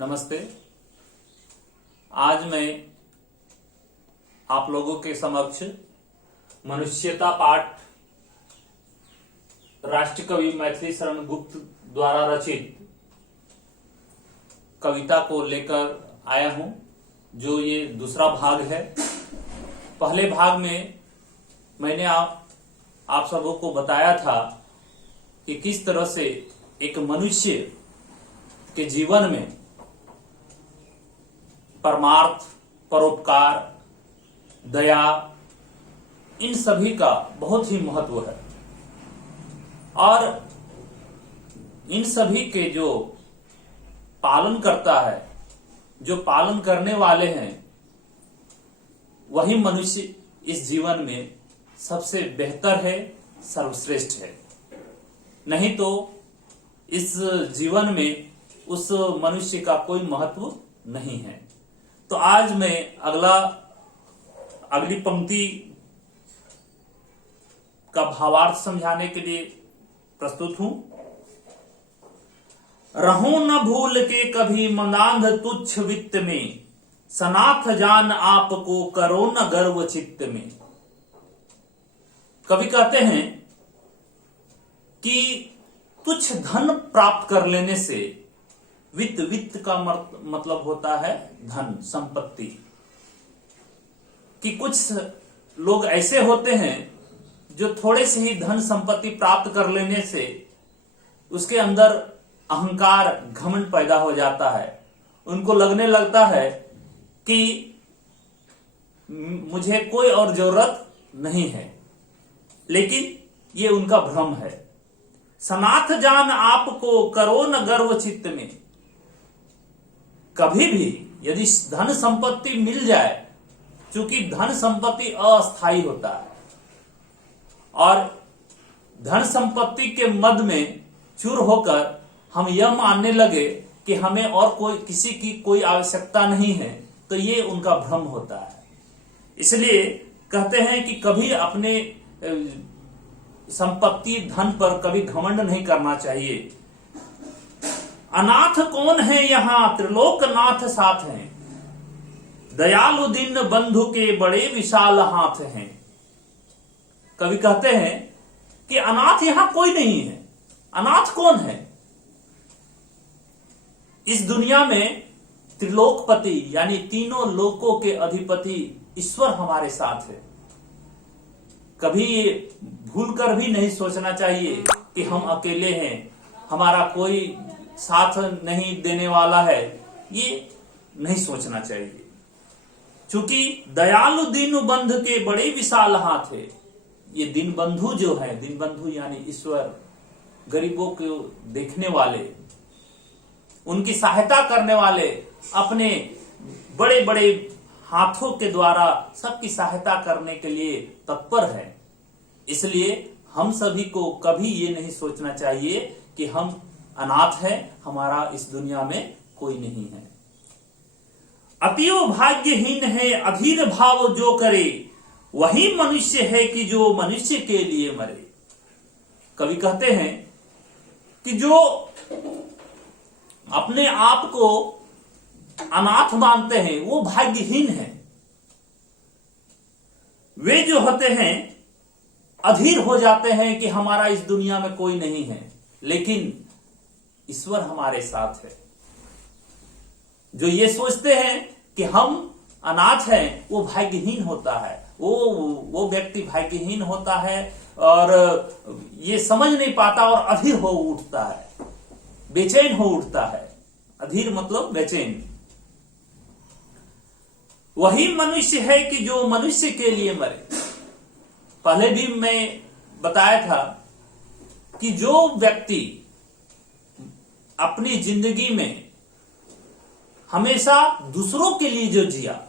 नमस्ते। आज मैं आप लोगों के समक्ष मनुष्यता पाठ राष्ट्र कवि मैथिली शरण गुप्त द्वारा रचित कविता को लेकर आया हूं, जो ये दूसरा भाग है। पहले भाग में मैंने आप सबों को बताया था कि किस तरह से एक मनुष्य के जीवन में परमार्थ, परोपकार, दया, इन सभी का बहुत ही महत्व है और इन सभी के जो पालन करता है, जो पालन करने वाले हैं, वही मनुष्य इस जीवन में सबसे बेहतर है, सर्वश्रेष्ठ है। नहीं तो इस जीवन में उस मनुष्य का कोई महत्व नहीं है। तो आज मैं अगली पंक्ति का भावार्थ समझाने के लिए प्रस्तुत हूं। रहूं न भूल के कभी मदांध तुच्छ वित्त में, सनाथ जान आपको करो न गर्व चित्त में। कवि कहते हैं कि तुच्छ धन प्राप्त कर लेने से, वित्त का मतलब होता है धन, संपत्ति, कि कुछ लोग ऐसे होते हैं जो थोड़े से ही धन संपत्ति प्राप्त कर लेने से उसके अंदर अहंकार, घमंड पैदा हो जाता है। उनको लगने लगता है कि मुझे कोई और जरूरत नहीं है, लेकिन ये उनका भ्रम है। सनाथ जान आपको करो न गर्व चित्त में। कभी भी यदि धन संपत्ति मिल जाए, चूंकि धन संपत्ति अस्थायी होता है और धन संपत्ति के मद में चूर होकर हम यह मानने लगे कि हमें और किसी की कोई आवश्यकता नहीं है, तो ये उनका भ्रम होता है। इसलिए कहते हैं कि कभी अपने संपत्ति, धन पर कभी घमंड नहीं करना चाहिए। अनाथ कौन है यहां, त्रिलोकनाथ साथ हैं, दयालु दीन बंधु के बड़े विशाल हाथ हैं। कवि कहते हैं कि अनाथ यहां कोई नहीं है। अनाथ कौन है? इस दुनिया में त्रिलोकपति यानी तीनों लोकों के अधिपति ईश्वर हमारे साथ है। कभी भूल कर भी नहीं सोचना चाहिए कि हम अकेले हैं, हमारा कोई साथ नहीं देने वाला है, ये नहीं सोचना चाहिए। चूंकि दयालु दीन बंधु के बड़े विशाल हाथ है। ये दीन बंधु जो है, दीन बंधु यानी ईश्वर, गरीबों को देखने वाले, उनकी सहायता करने वाले, अपने बड़े बड़े हाथों के द्वारा सबकी सहायता करने के लिए तत्पर है। इसलिए हम सभी को कभी ये नहीं सोचना चाहिए कि हम अनाथ है, हमारा इस दुनिया में कोई नहीं है। अतिव भाग्यहीन है अधीर भाव जो करे, वही मनुष्य है कि जो मनुष्य के लिए मरे। कवि कहते हैं कि जो अपने आप को अनाथ मानते हैं वो भाग्यहीन है। वे जो होते हैं अधीर हो जाते हैं कि हमारा इस दुनिया में कोई नहीं है, लेकिन ईश्वर हमारे साथ है। जो ये सोचते हैं कि हम अनाथ हैं, वो भाग्यहीन होता है। वो व्यक्ति भाग्यहीन होता है और ये समझ नहीं पाता और अधीर हो उठता है, बेचैन हो उठता है। अधीर मतलब बेचैन। वही मनुष्य है कि जो मनुष्य के लिए मरे। पहले भी मैं बताया था कि जो व्यक्ति अपनी जिंदगी में हमेशा दूसरों के लिए जो जिया,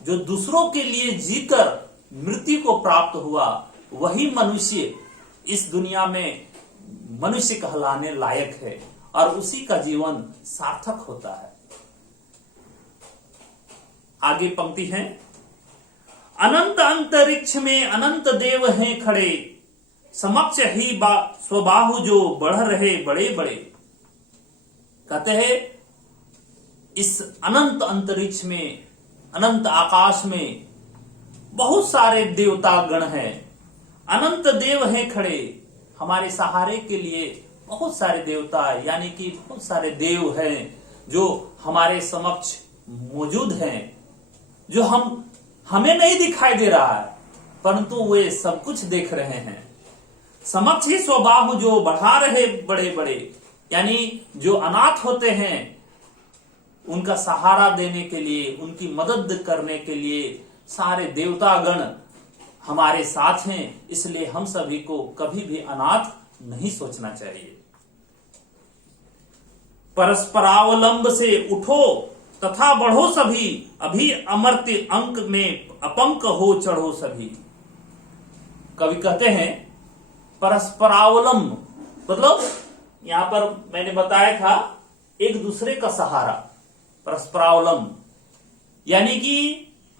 जो दूसरों के लिए जीकर मृत्यु को प्राप्त हुआ, वही मनुष्य इस दुनिया में मनुष्य कहलाने लायक है और उसी का जीवन सार्थक होता है। आगे पंक्ति है, अनंत अंतरिक्ष में अनंत देव हैं खड़े, समक्ष ही स्वबाहु जो बढ़ रहे बड़े बड़े। कहते हैं इस अनंत अंतरिक्ष में, अनंत आकाश में बहुत सारे देवता गण हैं, अनंत देव हैं खड़े हमारे सहारे के लिए। बहुत सारे देवता यानी कि बहुत सारे देव हैं जो हमारे समक्ष मौजूद हैं, जो हमें नहीं दिखाई दे रहा है परंतु वे सब कुछ देख रहे हैं। समक्ष ही स्वभाव जो बढ़ा रहे बड़े बड़े, यानी जो अनाथ होते हैं उनका सहारा देने के लिए, उनकी मदद करने के लिए सारे देवता गण हमारे साथ हैं। इसलिए हम सभी को कभी भी अनाथ नहीं सोचना चाहिए। परस्परावलंब से उठो तथा बढ़ो सभी, अभी अमर्त्य अंक में अपंक हो चढ़ो सभी। कवि कहते हैं परस्परावलंब मतलब यहां पर मैंने बताया था एक दूसरे का सहारा। परस्परावलंब यानी कि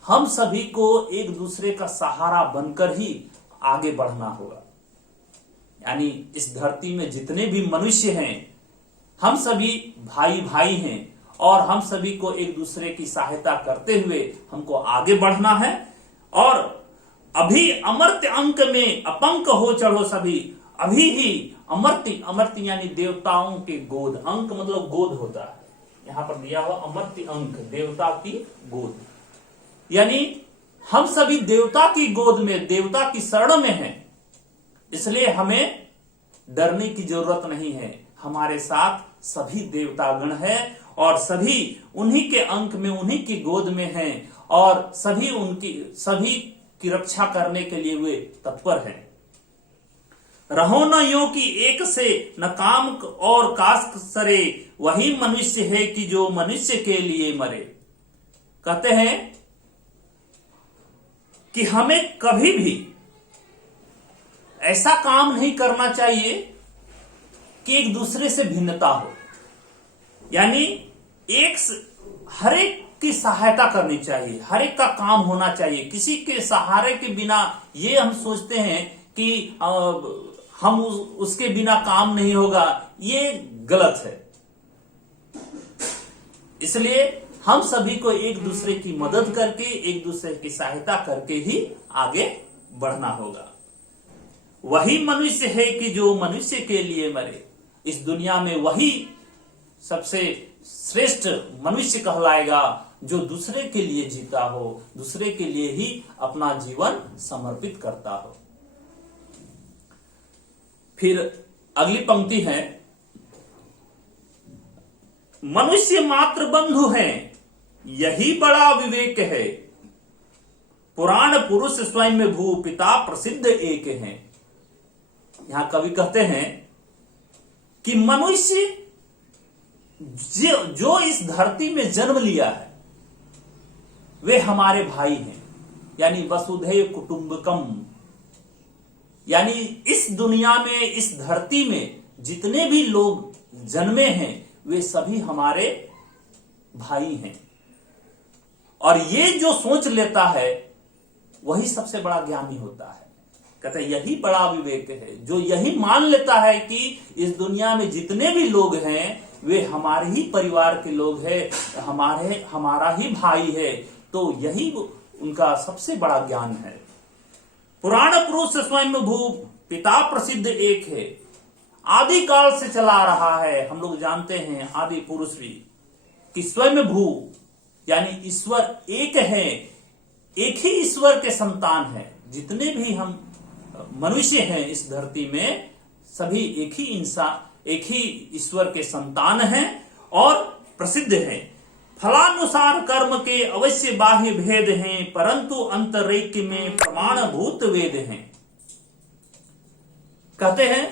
हम सभी को एक दूसरे का सहारा बनकर ही आगे बढ़ना होगा। यानी इस धरती में जितने भी मनुष्य हैं हम सभी भाई भाई हैं और हम सभी को एक दूसरे की सहायता करते हुए हमको आगे बढ़ना है। और अभी अमर्त्य अंक में अपंक हो चढ़ो सभी। अभी ही अमर्त्य, अमर्त्य यानी देवताओं के गोद, अंक मतलब गोद होता है, यहां पर दिया हुआ अमर्त्य अंक, देवता की गोद। यानी हम सभी देवता की गोद में, देवता की शरण में हैं, इसलिए हमें डरने की जरूरत नहीं है। हमारे साथ सभी देवतागण हैं और सभी उन्हीं के अंक में, उन्हीं की गोद में हैं और सभी की रक्षा करने के लिए वे तत्पर हैं। रहो न यो कि एक से न काम और कास्क सरे, वही मनुष्य है कि जो मनुष्य के लिए मरे। कहते हैं कि हमें कभी भी ऐसा काम नहीं करना चाहिए कि एक दूसरे से भिन्नता हो। यानी हर एक की सहायता करनी चाहिए, हर एक का काम होना चाहिए। किसी के सहारे के बिना ये हम सोचते हैं कि हम उसके बिना काम नहीं होगा, ये गलत है। इसलिए हम सभी को एक दूसरे की मदद करके, एक दूसरे की सहायता करके ही आगे बढ़ना होगा। वही मनुष्य है कि जो मनुष्य के लिए मरे। इस दुनिया में वही सबसे श्रेष्ठ मनुष्य कहलाएगा जो दूसरे के लिए जीता हो, दूसरे के लिए ही अपना जीवन समर्पित करता हो। फिर अगली पंक्ति है, मनुष्य मात्र बंधु हैं, यही बड़ा विवेक है। पुराण पुरुष स्वयं भू, पिता प्रसिद्ध एक हैं। यहां कवि कहते हैं कि मनुष्य जो इस धरती में जन्म लिया है वे हमारे भाई हैं। यानी वसुधैव कुटुंबकम, यानी इस दुनिया में, इस धरती में जितने भी लोग जन्मे हैं वे सभी हमारे भाई हैं। और ये जो सोच लेता है वही सबसे बड़ा ज्ञानी होता है। कहते हैं यही बड़ा विवेक है, जो यही मान लेता है कि इस दुनिया में जितने भी लोग हैं वे हमारे ही परिवार के लोग हैं, हमारा ही भाई है, तो यही उनका सबसे बड़ा ज्ञान है। पुराण पुरुष स्वयं भू, पिता प्रसिद्ध एक है। आदि काल से चला रहा है, हम लोग जानते हैं आदि पुरुष भी कि स्वयं भू यानी ईश्वर एक है, एक ही ईश्वर के संतान है। जितने भी हम मनुष्य हैं इस धरती में सभी एक ही इंसान, एक ही ईश्वर के संतान हैं और प्रसिद्ध हैं। फलानुसार कर्म के अवश्य बाह्य भेद हैं, परंतु अंतरैक्य में प्रमाणभूत वेद हैं। कहते हैं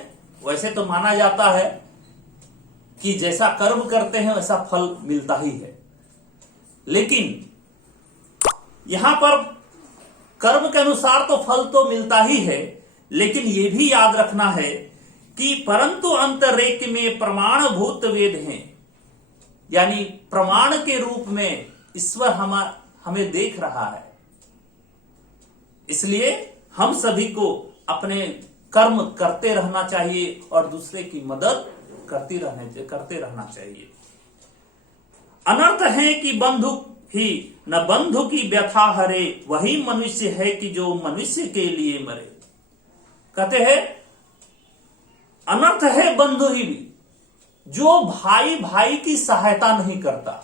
वैसे तो माना जाता है कि जैसा कर्म करते हैं वैसा फल मिलता ही है, लेकिन यहां पर कर्म के अनुसार तो फल तो मिलता ही है, लेकिन यह भी याद रखना है कि परंतु अंतरैक्य में प्रमाणभूत वेद हैं। यानी प्रमाण के रूप में ईश्वर हमें देख रहा है। इसलिए हम सभी को अपने कर्म करते रहना चाहिए और दूसरे की मदद करते रहना चाहिए। अनर्थ है कि बंधु ही न बंधु की व्यथा हरे, वही मनुष्य है कि जो मनुष्य के लिए मरे। कहते हैं अनर्थ है बंधु ही भी, जो भाई भाई की सहायता नहीं करता,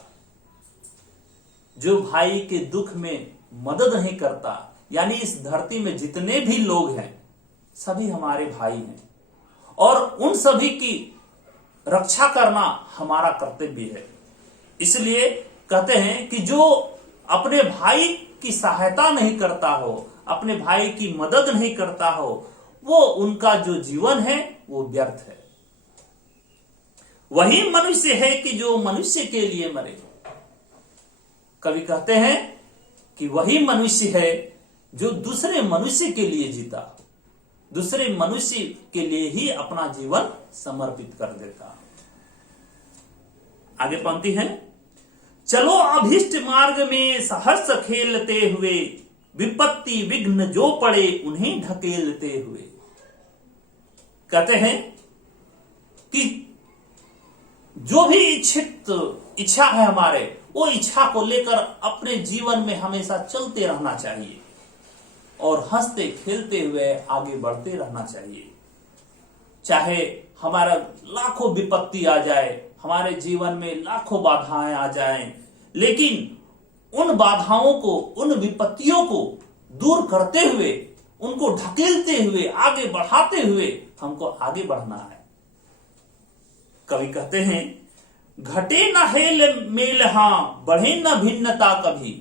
जो भाई के दुख में मदद नहीं करता। यानी इस धरती में जितने भी लोग हैं सभी हमारे भाई हैं और उन सभी की रक्षा करना हमारा कर्तव्य है। इसलिए कहते हैं कि जो अपने भाई की सहायता नहीं करता हो, अपने भाई की मदद नहीं करता हो, वो उनका जो जीवन है वो व्यर्थ है। वही मनुष्य है कि जो मनुष्य के लिए मरे। कवि कहते हैं कि वही मनुष्य है जो दूसरे मनुष्य के लिए जीता, दूसरे मनुष्य के लिए ही अपना जीवन समर्पित कर देता। आगे पंक्ति है, चलो अभीष्ट मार्ग में सहर्ष खेलते हुए, विपत्ति विघ्न जो पड़े उन्हें ढकेलते हुए। कहते हैं कि जो भी इच्छा है हमारे, वो इच्छा को लेकर अपने जीवन में हमेशा चलते रहना चाहिए और हंसते खेलते हुए आगे बढ़ते रहना चाहिए। चाहे हमारा लाखों विपत्ति आ जाए, हमारे जीवन में लाखों बाधाएं आ जाएं, लेकिन उन बाधाओं को, उन विपत्तियों को दूर करते हुए, उनको ढकेलते हुए, आगे बढ़ाते हुए हमको आगे बढ़ना है। कवि कहते हैं घटे न हेल मेल हां, बढ़े न भिन्नता कभी,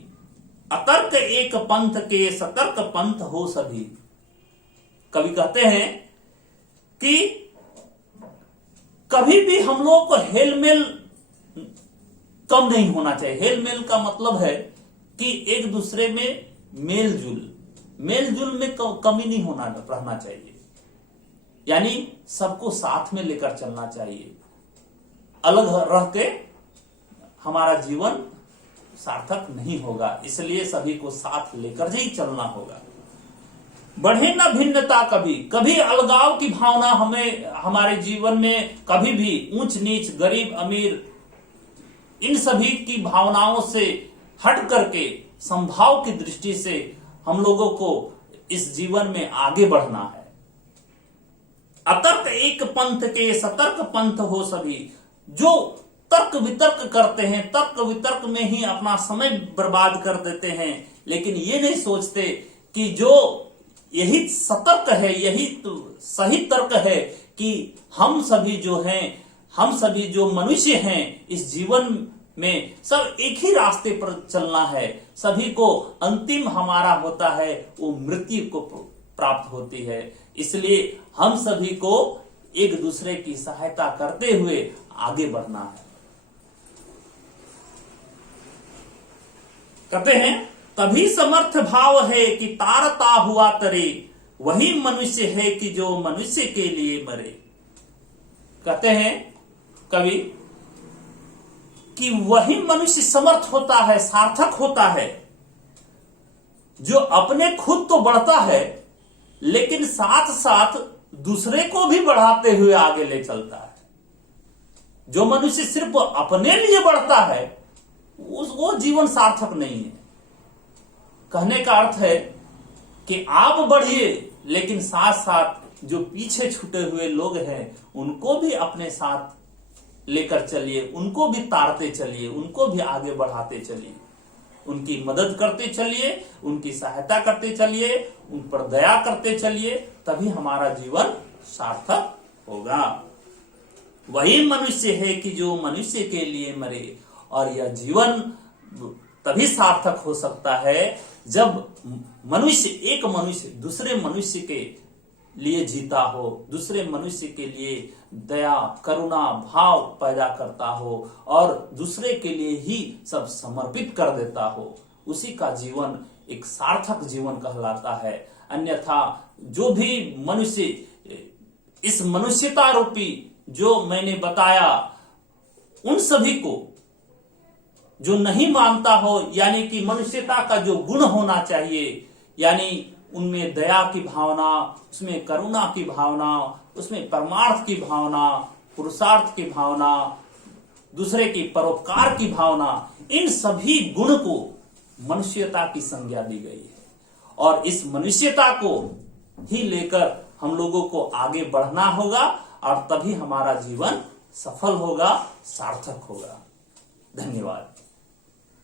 अतर्क एक पंथ के सतर्क पंथ हो सभी। कवि कहते हैं कि कभी भी हम लोगों को हेलमेल कम नहीं होना चाहिए। हेलमेल का मतलब है कि एक दूसरे में मेल जुल में कमी नहीं रहना चाहिए। यानी सबको साथ में लेकर चलना चाहिए। अलग रह के हमारा जीवन सार्थक नहीं होगा, इसलिए सभी को साथ लेकर ही चलना होगा। बढ़े न भिन्नता कभी, कभी अलगाव की भावना हमारे जीवन में कभी भी ऊंच नीच, गरीब अमीर, इन सभी की भावनाओं से हट करके संभाव की दृष्टि से हम लोगों को इस जीवन में आगे बढ़ना है। अतर्क एक पंथ के सतर्क पंथ हो सभी। जो तर्क वितर्क करते हैं, तर्क वितर्क में ही अपना समय बर्बाद कर देते हैं, लेकिन ये नहीं सोचते कि जो यही सतर्क है, यही तो सही तर्क है कि हम सभी जो हैं, हम सभी जो मनुष्य हैं, इस जीवन में सब एक ही रास्ते पर चलना है। सभी को अंतिम हमारा होता है वो मृत्यु को प्राप्त होती है। इसलिए हम सभी को एक दूसरे की सहायता करते हुए आगे बढ़ना है। कहते हैं तभी समर्थ भाव है कि तारता हुआ तरे, वही मनुष्य है कि जो मनुष्य के लिए मरे। कहते हैं कवि कि वही मनुष्य समर्थ होता है, सार्थक होता है, जो अपने खुद तो बढ़ता है लेकिन साथ साथ दूसरे को भी बढ़ाते हुए आगे ले चलता है। जो मनुष्य सिर्फ अपने लिए बढ़ता है वो जीवन सार्थक नहीं है। कहने का अर्थ है कि आप बढ़िए, लेकिन साथ साथ जो पीछे छूटे हुए लोग हैं उनको भी अपने साथ लेकर चलिए, उनको भी तारते चलिए, उनको भी आगे बढ़ाते चलिए, उनकी मदद करते चलिए, उनकी सहायता करते चलिए, उन पर दया करते चलिए, तभी हमारा जीवन सार्थक होगा। वही मनुष्य है कि जो मनुष्य के लिए मरे। और यह जीवन तभी सार्थक हो सकता है जब मनुष्य, एक मनुष्य दूसरे मनुष्य के लिए जीता हो, दूसरे मनुष्य के लिए दया, करुणा भाव पैदा करता हो और दूसरे के लिए ही सब समर्पित कर देता हो। उसी का जीवन एक सार्थक जीवन कहलाता है। अन्यथा जो भी मनुष्य इस मनुष्यता रूपी जो मैंने बताया, उन सभी को जो नहीं मानता हो, यानी कि मनुष्यता का जो गुण होना चाहिए, यानी उनमें दया की भावना, उसमें करुणा की भावना, उसमें परमार्थ की भावना, पुरुषार्थ की भावना, दूसरे की परोपकार की भावना, इन सभी गुण को मनुष्यता की संज्ञा दी गई है। और इस मनुष्यता को ही लेकर हम लोगों को आगे बढ़ना होगा और तभी हमारा जीवन सफल होगा, सार्थक होगा। धन्यवाद।